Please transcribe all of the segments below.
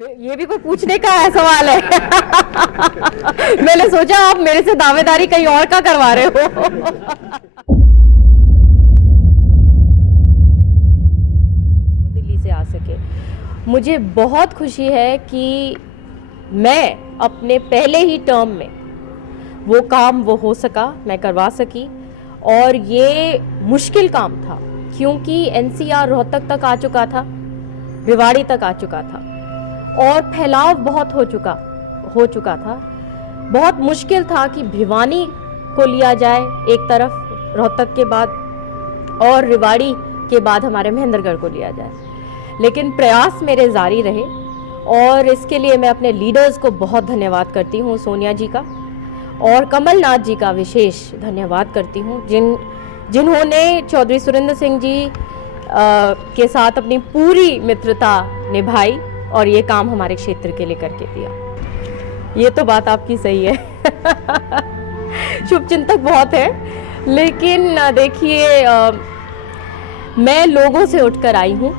ये भी कोई पूछने का है सवाल है। मैंने सोचा आप मेरे से दावेदारी कहीं और का करवा रहे हो। दिल्ली से आ सके, मुझे बहुत खुशी है कि मैं अपने पहले ही टर्म में वो काम वो हो सका, मैं करवा सकी। और ये मुश्किल काम था क्योंकि एनसीआर रोहतक तक आ चुका था, रेवाड़ी तक आ चुका था और फैलाव बहुत हो चुका था। बहुत मुश्किल था कि भिवानी को लिया जाए एक तरफ रोहतक के बाद और रेवाड़ी के बाद हमारे महेंद्रगढ़ को लिया जाए, लेकिन प्रयास मेरे जारी रहे और इसके लिए मैं अपने लीडर्स को बहुत धन्यवाद करती हूँ, सोनिया जी का और कमलनाथ जी का विशेष धन्यवाद करती हूँ, जिन्होंने चौधरी सुरेंद्र सिंह जी के साथ अपनी पूरी मित्रता निभाई और ये काम हमारे क्षेत्र के लिए करके दिया। ये तो बात आपकी सही है। शुभचिंतक बहुत है, लेकिन देखिए मैं लोगों से उठकर आई हूँ,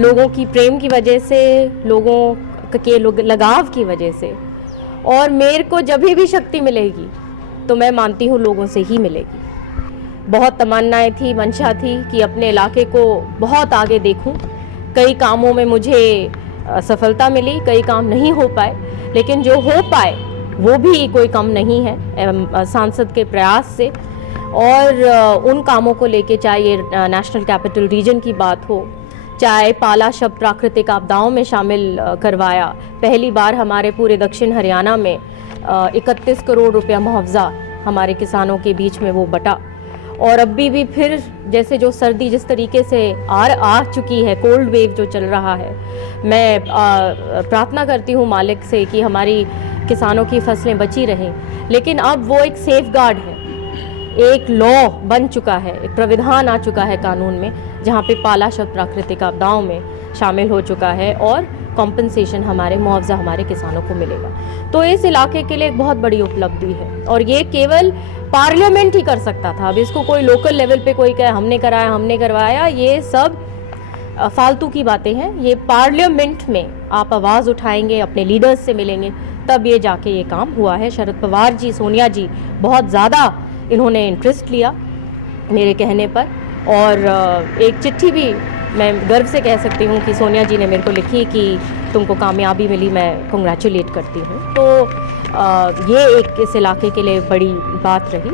लोगों की प्रेम की वजह से, लोगों के लगाव की वजह से, और मेरे को जब भी शक्ति मिलेगी तो मैं मानती हूँ लोगों से ही मिलेगी। बहुत तमन्नाएं थी, मंशा थी कि अपने इलाके को बहुत आगे देखूं। कई कामों में मुझे सफलता मिली, कई काम नहीं हो पाए, लेकिन जो हो पाए वो भी कोई कम नहीं है सांसद के प्रयास से। और उन कामों को लेके, चाहे ये नेशनल कैपिटल रीजन की बात हो, चाहे पाला शब्द प्राकृतिक आपदाओं में शामिल करवाया, पहली बार हमारे पूरे दक्षिण हरियाणा में 31 करोड़ रुपया मुआवजा हमारे किसानों के बीच में वो बटा। और अभी भी फिर जैसे जो सर्दी जिस तरीके से आ चुकी है, कोल्ड वेव जो चल रहा है, मैं प्रार्थना करती हूँ मालिक से कि हमारी किसानों की फसलें बची रहें। लेकिन अब वो एक सेफ गार्ड है, एक लॉ बन चुका है, एक प्राविधान आ चुका है कानून में, जहाँ पे पाला शब्द प्राकृतिक आपदाओं में शामिल हो चुका है और कॉम्पनसेशन, हमारे मुआवजा हमारे किसानों को मिलेगा। तो इस इलाके के लिए एक बहुत बड़ी उपलब्धि है और ये केवल पार्लियामेंट ही कर सकता था। अब इसको कोई लोकल लेवल पे कोई कहे हमने कराया, हमने करवाया, ये सब फालतू की बातें हैं। ये पार्लियामेंट में आप आवाज़ उठाएंगे, अपने लीडर्स से मिलेंगे, तब ये जाके ये काम हुआ है। शरद पवार जी, सोनिया जी बहुत ज़्यादा इन्होंने इंटरेस्ट लिया मेरे कहने पर, और एक चिट्ठी भी मैं गर्व से कह सकती हूँ कि सोनिया जी ने मेरे को लिखी कि तुमको कामयाबी मिली, मैं कंग्रेचुलेट करती हूँ। तो ये एक इस इलाके के लिए बड़ी बात रही।